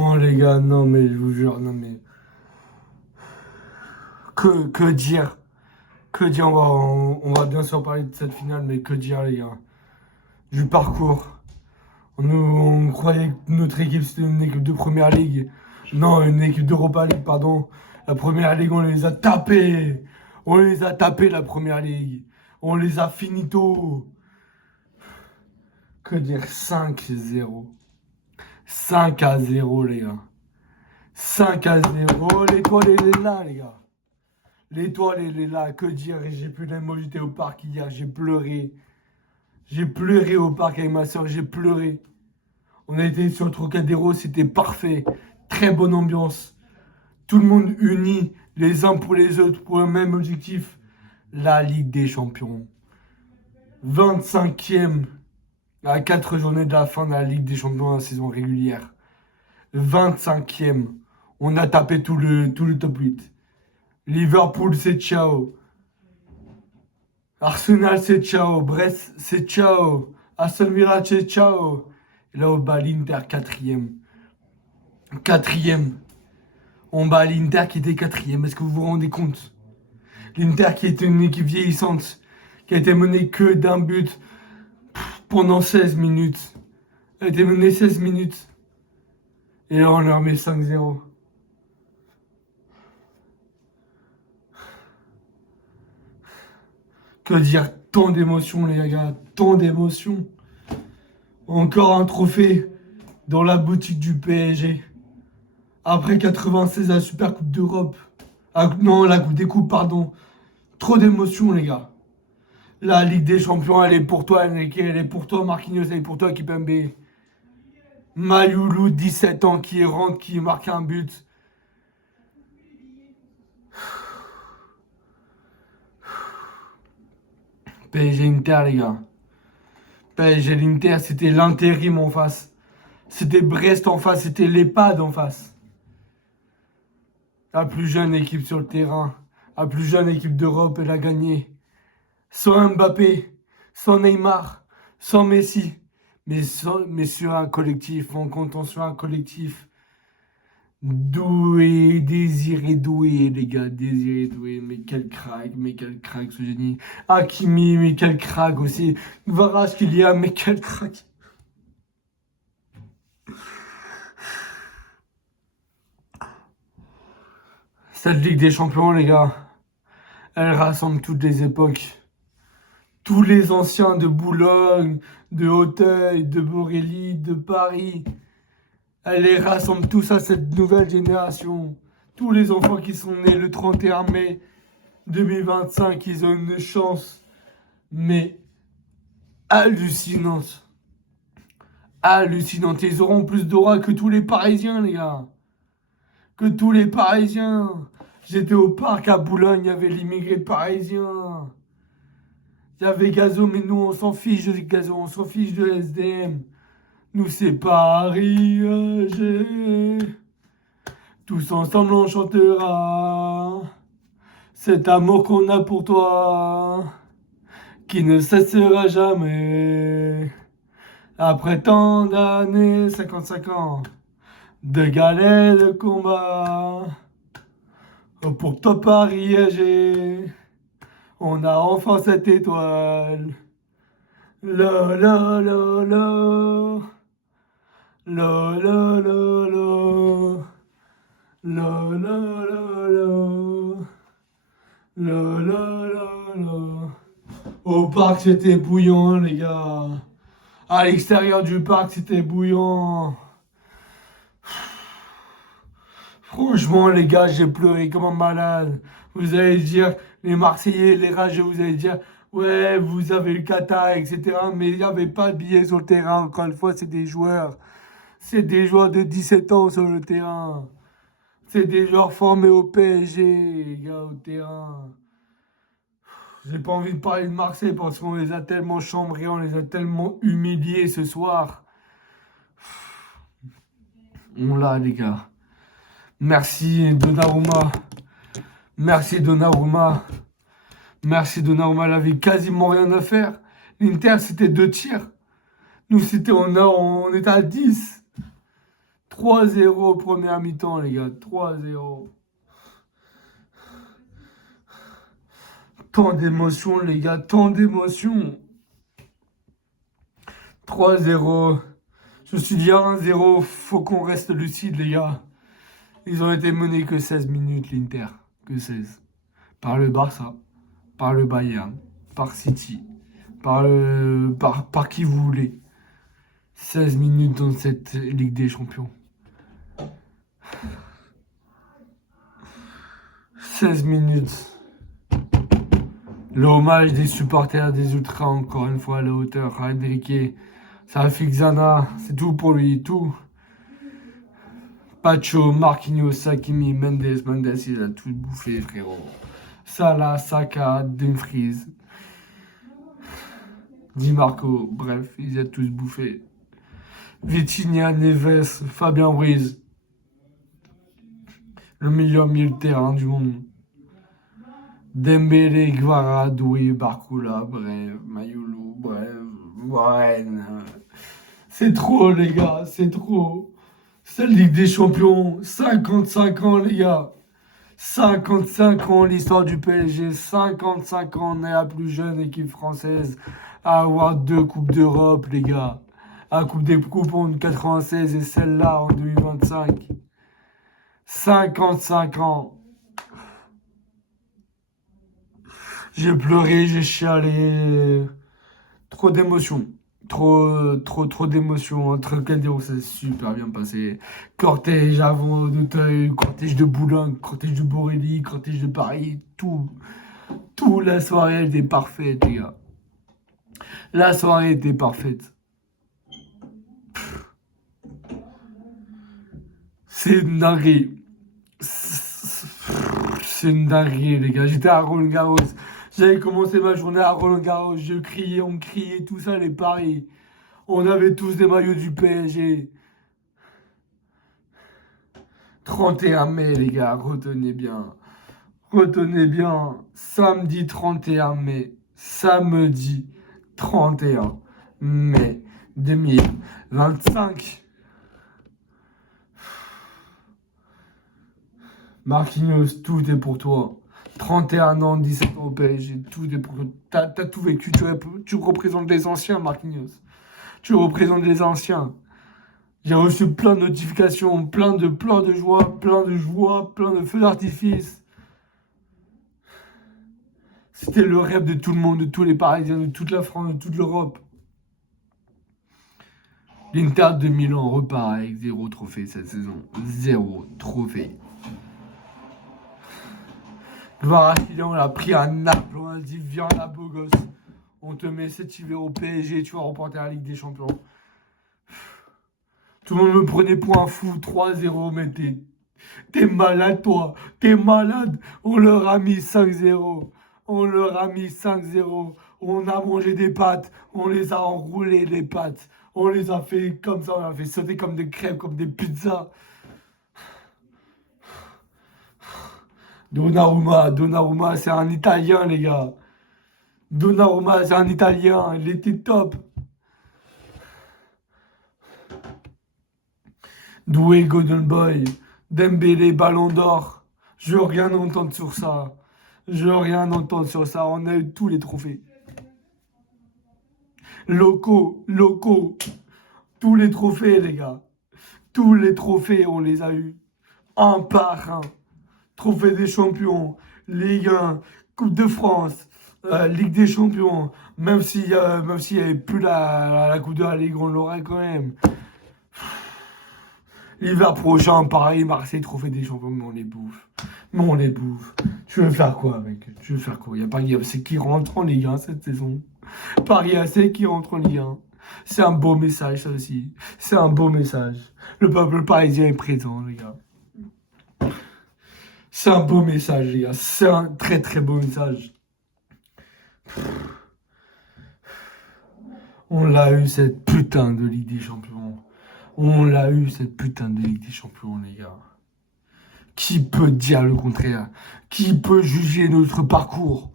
Vraiment, les gars, non, mais je vous jure, non, mais. Que dire? Que dire? On va bien sûr parler de cette finale, mais que dire, les gars? Du parcours. On croyait que notre équipe, c'était une équipe de première ligue. Non, une équipe d'Europa League, pardon. La première ligue, on les a tapés. On les a tapés, la première ligue. On les a finito. Que dire? 5-0. 5-0, les gars. 5-0. L'étoile, elle est là, les gars. L'étoile, elle est là. Que dire? J'ai plus d'émotion. J'étais au parc hier. J'ai pleuré. J'ai pleuré au parc avec ma soeur. J'ai pleuré. On a été sur le Trocadéro. C'était parfait. Très bonne ambiance. Tout le monde uni les uns pour les autres pour le même objectif. La Ligue des Champions. 25e à 4 journées de la fin de la Ligue des Champions de la saison régulière. 25e. On a tapé tout le top 8. Liverpool, c'est ciao. Arsenal, c'est ciao. Brest, c'est ciao. Aston Villa, c'est ciao. Et là, on bat l'Inter, quatrième. Quatrième. On bat l'Inter qui était quatrième. Est-ce que vous vous rendez compte? L'Inter qui était une équipe vieillissante, qui a été menée que d'un but pendant 16 minutes. Elle a été menée 16 minutes. Et là, on leur met 5-0. Que dire? Tant d'émotions, les gars. Tant d'émotions. Encore un trophée dans la boutique du PSG. Après 96, la Super Coupe d'Europe. Ah, non, la Coupe des Coupes, pardon. Trop d'émotions, les gars. La Ligue des Champions, elle est pour toi, Enrique. Elle est pour toi, Marquinhos. Elle est pour toi, Kipembe. Mayoulou, 17 ans, qui rentre, qui marque un but. PSG Inter, les gars. PSG l'Inter, c'était l'intérim en face. C'était Brest en face, c'était l'EHPAD en face. La plus jeune équipe sur le terrain. La plus jeune équipe d'Europe, elle a gagné. Sans Mbappé, sans Neymar, sans Messi. Mais sur un collectif, en comptant sur un collectif. Doué, Désiré Doué, les gars, Désiré Doué, mais quel crack ce génie. Hakimi, mais quel crack aussi. Varane Kylian, mais quel crack. Cette Ligue des Champions, les gars, elle rassemble toutes les époques. Tous les anciens de Boulogne, de Auteuil, de Borély, de Paris. Elle les rassemble tous à cette nouvelle génération. Tous les enfants qui sont nés le 31 mai 2025, ils ont une chance, mais hallucinante. Hallucinante. Ils auront plus d'aura que tous les Parisiens, les gars. Que tous les Parisiens. J'étais au parc à Boulogne, il y avait l'immigré parisien. Il y avait Gazo, mais nous, on s'en fiche de Gazo, on s'en fiche de SDM. Nous, c'est Paris, tous ensemble, on chantera cet amour qu'on a pour toi, qui ne cessera jamais. Après tant d'années, 55 ans, de galères de combat, pour toi, Paris, on a enfin cette étoile. La la la la. La la la la. La la la la. La la la la. Au parc, c'était bouillant, les gars. À l'extérieur du parc, c'était bouillant. Franchement, les gars, j'ai pleuré comme un malade. Vous allez dire, les Marseillais, les rageux, vous allez dire, ouais, vous avez le Qatar, etc. Mais il n'y avait pas de billets sur le terrain. Encore une fois, c'est des joueurs. C'est des joueurs de 17 ans sur le terrain. C'est des joueurs formés au PSG, les gars, au terrain. J'ai pas envie de parler de Marseille parce qu'on les a tellement chambrés, on les a tellement humiliés ce soir. On l'a, les gars. Merci Donnarumma. Merci Donnarumma. Merci Donnarumma. Il avait quasiment rien à faire. L'Inter, c'était 2 tirs. Nous, on était à 10. 3-0 première mi-temps, les gars. 3-0. Tant d'émotions, les gars. Tant d'émotions. 3-0. Je me suis dit 1-0. Faut qu'on reste lucide, les gars. Ils ont été menés que 16 minutes, l'Inter. Que 16. Par le Barça. Par le Bayern. Par City. Par qui vous voulez. 16 minutes dans cette Ligue des Champions. 16 minutes. L'hommage des supporters des Ultras, encore une fois, à la hauteur. À Enrique. Rafik Zana. C'est tout pour lui. Tout. Pacho, Marquinhos, Hakimi, Mendes, il a tout bouffé, frérot. Salah, Saka, Dumfries, Di Marco, bref, ils ont tous bouffé. Vitinha, Neves, Fabien Ruiz, le meilleur milieu de terrain du monde. Dembélé, Guevara, Doué, Barcola, bref, Mayulu, bref, Warren. C'est trop, les gars, c'est trop. C'est la Ligue des Champions, 55 ans, les gars. 55 ans, l'histoire du PSG. 55 ans, on est la plus jeune équipe française à avoir 2 Coupes d'Europe, les gars. La Coupe des Coupes en 96 et celle-là en 2025. 55 ans. J'ai pleuré, j'ai chialé. Trop d'émotions. Trop d'émotions. Entre Calderon, ça s'est super bien passé. Cortège avant d'Auteuil, cortège de Boulogne, cortège de Borelli, cortège de Paris, tout. Tout, la soirée, elle était parfaite, les gars. La soirée était parfaite. C'est une dinguerie. C'est une dinguerie, les gars. J'étais à Roland-Garros. J'avais commencé ma journée à Roland-Garros. Je criais, on criait, tout ça, les paris. On avait tous des maillots du PSG. 31 mai, les gars, retenez bien. Retenez bien. Samedi 31 mai. Samedi 31 mai 2025. Marquinhos, tout est pour toi. 31 ans, 17 ans au PSG, tout est pour toi. T'as tout vécu, tu représentes les anciens, Marquinhos. Tu représentes les anciens. J'ai reçu plein de notifications, plein de joie, plein de feux d'artifice. C'était le rêve de tout le monde, de tous les Parisiens, de toute la France, de toute l'Europe. L'Inter de Milan repart avec 0 trophée cette saison. 0 trophée. Kvaratskhelia, on l'a pris à Naples, on a dit viens là beau gosse. On te met cet hiver au PSG, tu vas remporter la Ligue des Champions. Tout le monde me prenait pour un fou, 3-0, mais t'es malade toi, t'es malade. On leur a mis 5-0, on leur a mis 5-0. On a mangé des pâtes, on les a enroulées les pâtes. On les a fait comme ça, on a fait sauter comme des crêpes, comme des pizzas. Donnarumma, c'est un Italien, les gars. Donnarumma, c'est un Italien, il était top. Doué, Golden Boy, Dembélé, Ballon d'Or. Je veux rien entendre sur ça. Je veux rien entendre sur ça. On a eu tous les trophées. Locaux. Tous les trophées, les gars. Tous les trophées, on les a eus. Un par un. Trophée des champions, Ligue 1, Coupe de France, Ligue des champions. Même s'il n'y avait plus la Coupe de la Ligue, on l'aurait quand même. L'hiver prochain, pareil, Marseille, trophée des champions, mais on les bouffe. Tu veux faire quoi, mec? Tu veux faire quoi? Il y a Paris AC qui rentre en Ligue 1 cette saison. Paris AC qui rentre en Ligue 1. C'est un beau message, ça aussi. C'est un beau message. Le peuple parisien est présent, les gars. C'est un beau message, les gars. C'est un très très beau message. On l'a eu, cette putain de Ligue des Champions. On l'a eu, cette putain de Ligue des Champions, les gars. Qui peut dire le contraire? Qui peut juger notre parcours?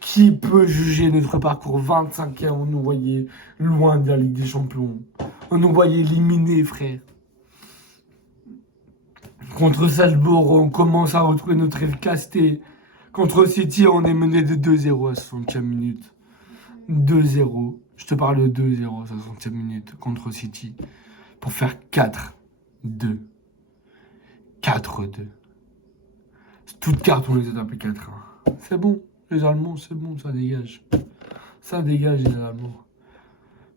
Qui peut juger notre parcours? 25 ans, on nous voyait loin de la Ligue des Champions. On nous voyait éliminés, frère. Contre Salzbourg, on commence à retrouver notre efficacité. Contre City, on est mené de 2-0 à 60e minute. 2-0. Je te parle de 2-0 à 60e minute contre City. Pour faire 4-2. 4-2. Toutes cartes, on les a tapées 4-1. C'est bon. Les Allemands, c'est bon, ça dégage. Ça dégage, les Allemands.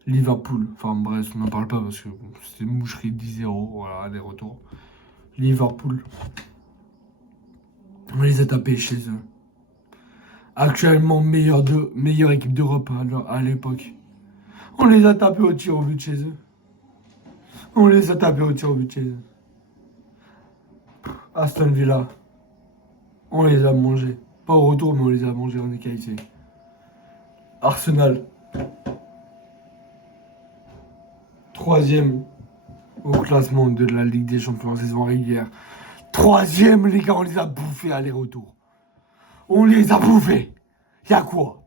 Liverpool. Enfin bref, on n'en parle pas parce que c'était une moucherie 10-0. Voilà, les retours. Liverpool. On les a tapés chez eux. Actuellement, meilleure équipe d'Europe à l'époque. On les a tapés au tir au but chez eux. On les a tapés au tir au but chez eux. Aston Villa. On les a mangés. Pas au retour, mais on les a mangés en égalité. Arsenal. Troisième au classement de la Ligue des Champions en saison régulière. Troisième, les gars, on les a bouffés aller-retour. On les a bouffés. Y'a quoi?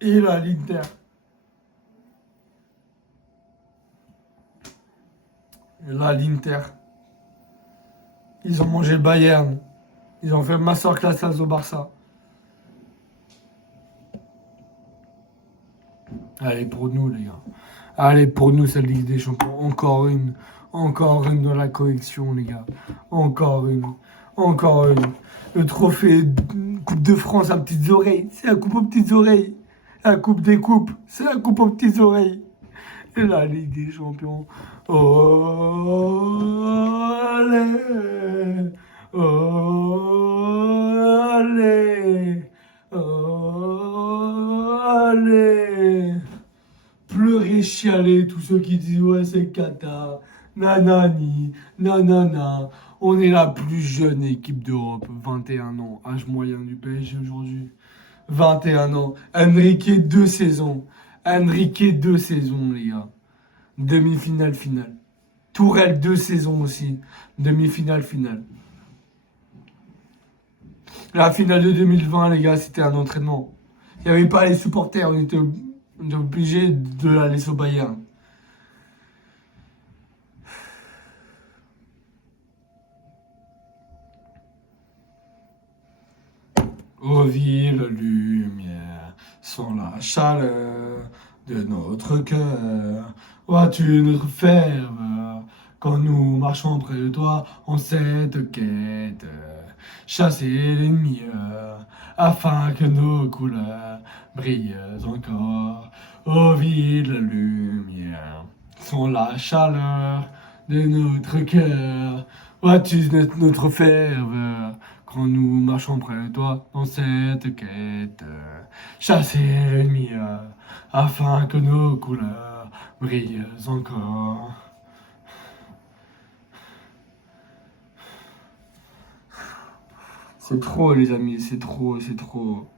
Et là, l'Inter. Et là, l'Inter. Ils ont mangé le Bayern. Ils ont fait masterclass au Barça. Allez, pour nous, les gars. Allez, pour nous, c'est la Ligue des Champions. Encore une. Encore une dans la collection, les gars. Encore une. Encore une. Le trophée Coupe de France à petites oreilles. C'est la coupe aux petites oreilles. La coupe des coupes. C'est la coupe aux petites oreilles. Et la Ligue des Champions. Oh, allez. Oh, allez. Oh, allez. Pleurer, chialer, tous ceux qui disent ouais c'est Qatar, nanani, nanana. On est la plus jeune équipe d'Europe, 21 ans, âge moyen du PSG aujourd'hui. 21 ans, Enrique 2 saisons. Enrique 2 saisons les gars. Demi-finale, finale. Tourelle 2 saisons aussi. Demi-finale, finale. La finale de 2020 les gars, c'était un entraînement. Il n'y avait pas les supporters, on était obligé de la laisser au Bayern. Ô ville lumière, sans la chaleur de notre cœur, vois-tu notre ferveur quand nous marchons près de toi en cette quête, chasser l'ennemi afin que nos couleurs brillent encore. Ô ville lumière, sans la chaleur de notre cœur, vois-tu notre ferveur quand nous marchons près de toi dans cette quête, chasser l'ennemi afin que nos couleurs brillent encore. C'est trop les amis, c'est trop, c'est trop.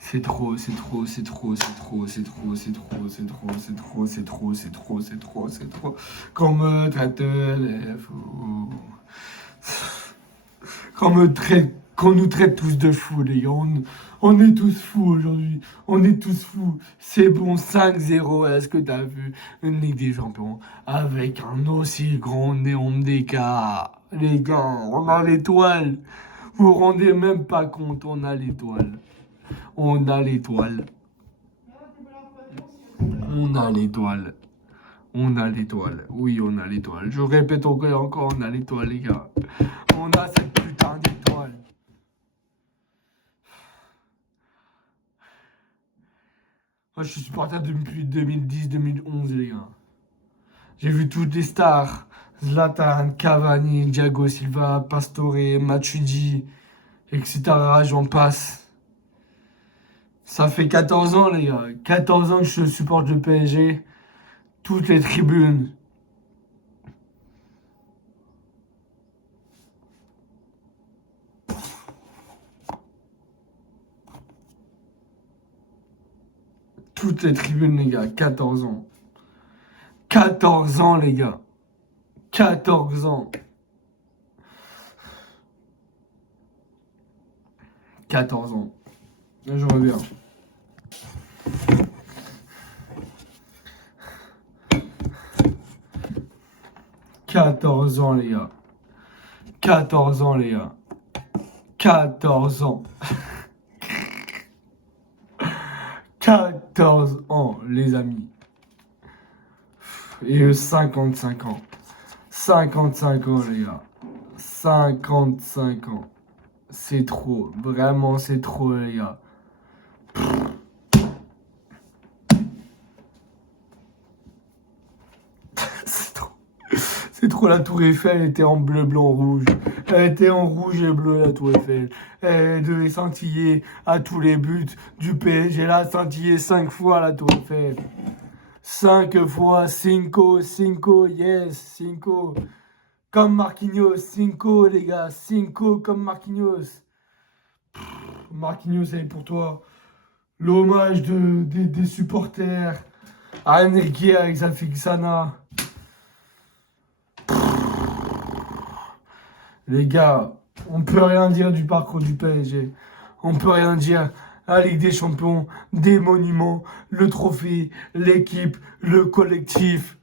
C'est trop, c'est trop, c'est trop, c'est trop, c'est trop, c'est trop, c'est trop, c'est trop, c'est trop, c'est trop, c'est trop, c'est trop. Qu'on me traite les fous. Qu'on nous traite tous de fous, les gars. On est tous fous aujourd'hui. On est tous fous. C'est bon, 5-0. Est-ce que t'as vu une Ligue des Champions avec un aussi grand néon d'écart? Les gars, on a l'étoile. Vous vous rendez même pas compte, on a l'étoile. On a l'étoile. On a l'étoile. On a l'étoile. Oui, on a l'étoile. Je répète encore et encore, on a l'étoile, les gars. On a cette putain d'étoile. Moi, je suis supporter depuis 2010-2011, les gars. J'ai vu toutes les stars. Zlatan, Cavani, Thiago Silva, Pastore, Matuidi, etc. J'en passe. Ça fait 14 ans, les gars. 14 ans que je supporte le PSG. Toutes les tribunes. Toutes les tribunes, les gars. 14 ans. 14 ans, les gars. 14 ans. 14 ans. Là, je reviens. 14 ans, les gars. 14 ans, les gars. 14 ans. 14 ans, les amis. Et 55 ans. 55 ans, les gars. 55 ans. C'est trop. Vraiment, c'est trop, les gars. C'est trop. C'est trop. La Tour Eiffel était en bleu, blanc, rouge. Elle était en rouge et bleu, la Tour Eiffel. Elle devait scintiller à tous les buts du PSG. Elle a scintillé 5 fois, la Tour Eiffel. 5 fois, cinco, yes, cinco. Comme Marquinhos, cinco, les gars, cinco comme Marquinhos. Marquinhos, c'est pour toi l'hommage des supporters à Enrique avec sa Fixana. Les gars, on peut rien dire du parcours du PSG. On peut rien dire. La Ligue des Champions, des monuments, le trophée, l'équipe, le collectif.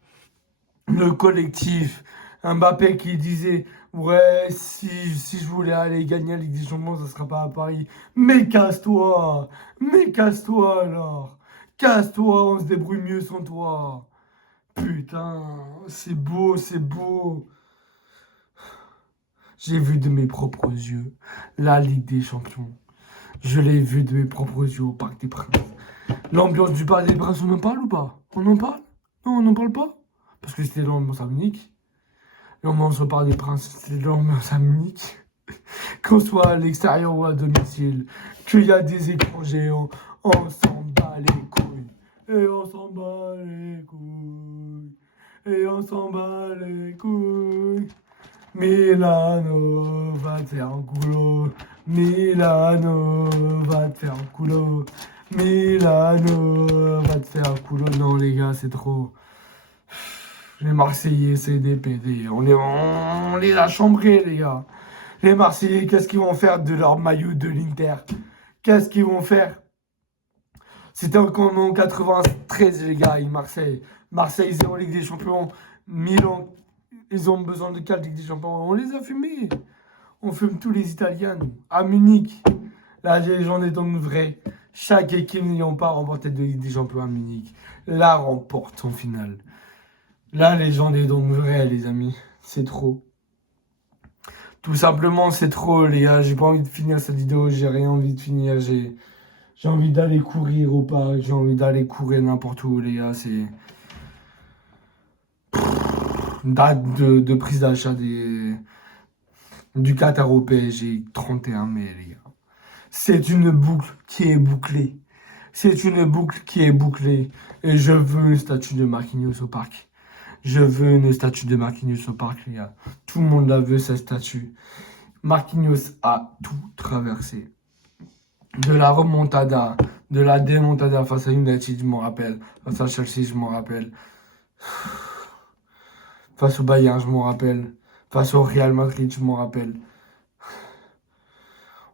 Le collectif. Mbappé qui disait ouais, si je voulais aller gagner la Ligue des Champions, ça sera pas à Paris. Mais casse-toi alors. Casse-toi, on se débrouille mieux sans toi. Putain, c'est beau, c'est beau. J'ai vu de mes propres yeux la Ligue des Champions. Je l'ai vu de mes propres yeux au Parc des Princes. L'ambiance du Parc des Princes, on en parle ou pas? On en parle? Non, on n'en parle pas? Parce que c'était l'ambiance à Munich. L'ambiance au Parc des Princes, c'était l'ambiance à Munich. Qu'on soit à l'extérieur ou à domicile, qu'il y a des écrans géants, on s'en bat les couilles. Et on s'en bat les couilles. Et on s'en bat les couilles. Milano va te faire un coulo. Milano va te faire un coulo. Milano va te faire un coulo. Non les gars, c'est trop. Les Marseillais, c'est des PD. On les a chambrés, les gars. Les Marseillais, qu'est-ce qu'ils vont faire de leur maillot de l'Inter? Qu'est-ce qu'ils vont faire? C'était comme en 93, les gars, Marseille. Marseille, 0 Ligue des Champions. Milan, ils ont besoin de 4 Ligue des Champions. On les a fumés. On fume tous les Italiens, nous. À Munich, la légende est donc vraie. Chaque équipe n'ayant pas remporté de Ligue des Champions à Munich, la remporte en finale. La légende est donc vraie, les amis. C'est trop. Tout simplement, c'est trop, les gars. J'ai pas envie de finir cette vidéo. J'ai rien envie de finir. J'ai envie d'aller courir au parc. J'ai envie d'aller courir n'importe où, les gars. C'est date de prise d'achat du Qatar au PSG, 31 mai, les gars. C'est une boucle qui est bouclée. C'est une boucle qui est bouclée. Et je veux une statue de Marquinhos au parc. Je veux une statue de Marquinhos au parc, les gars. Tout le monde la veut, cette statue. Marquinhos a tout traversé. De la remontada, de la démontada face à United, je m'en rappelle. Face à Chelsea, je m'en rappelle. Face au Bayern, je m'en rappelle. Face au Real Madrid, je m'en rappelle.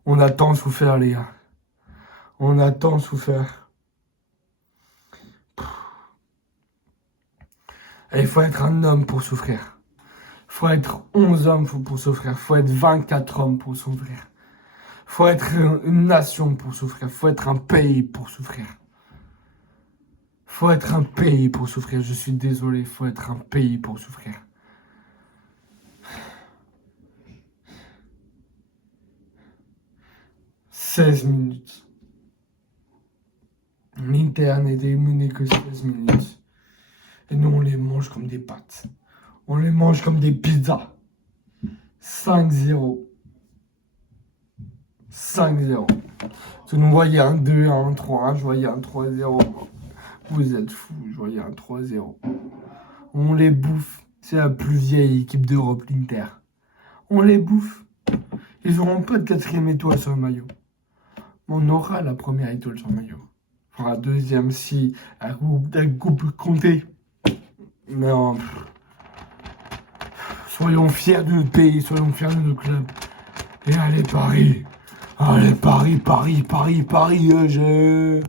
On a tant souffert, les gars. On a tant souffert. Et il faut être un homme pour souffrir. Il faut être 11 hommes pour souffrir. Il faut être 24 hommes pour souffrir. Il faut être une nation pour souffrir. Il faut être un pays pour souffrir. Il faut être un pays pour souffrir. Je suis désolé, il faut être un pays pour souffrir. « 16 minutes. L'Inter n'était immuné que 16 minutes. Et nous, on les mange comme des pâtes. On les mange comme des pizzas. 5-0. 5-0. Si vous voyez un 2, un 3, je voyais un 3-0. Vous êtes fous, je voyais un 3-0. On les bouffe. C'est la plus vieille équipe d'Europe, l'Inter. On les bouffe. Ils n'auront pas de 4e étoile sur le maillot. On aura la première étoile sur le maillot. On fera la deuxième si la coupe comptée. Mais soyons fiers de notre pays, soyons fiers de notre club. Et allez Paris. Allez Paris, Paris, Paris, Paris.